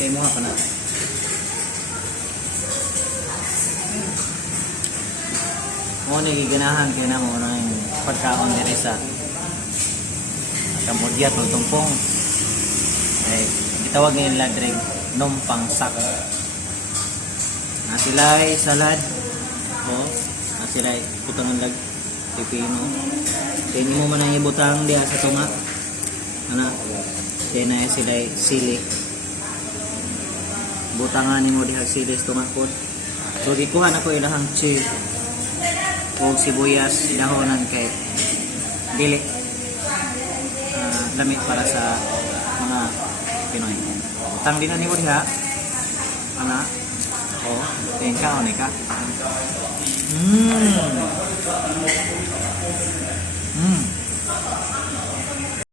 Sa imo ka na. Mo ni giganahan kay namo nang pagkaon diri sa Cambodia tumpong. Eh gitawag ni nila diri numpang sak. Na sila'y salad. Na sila'y butangan lag pipino. Kini mo man ang ibutang diha sa tunga. Ana. Kaya na sila'y sili. Butangan nimo diha sili sa tunga pod. So gikuha na ko ilahang cheese o sibuyas dahonan kay dili lamit para sa mga Pinoy. Utang din na nimo diha. Ana. Tengka o nika.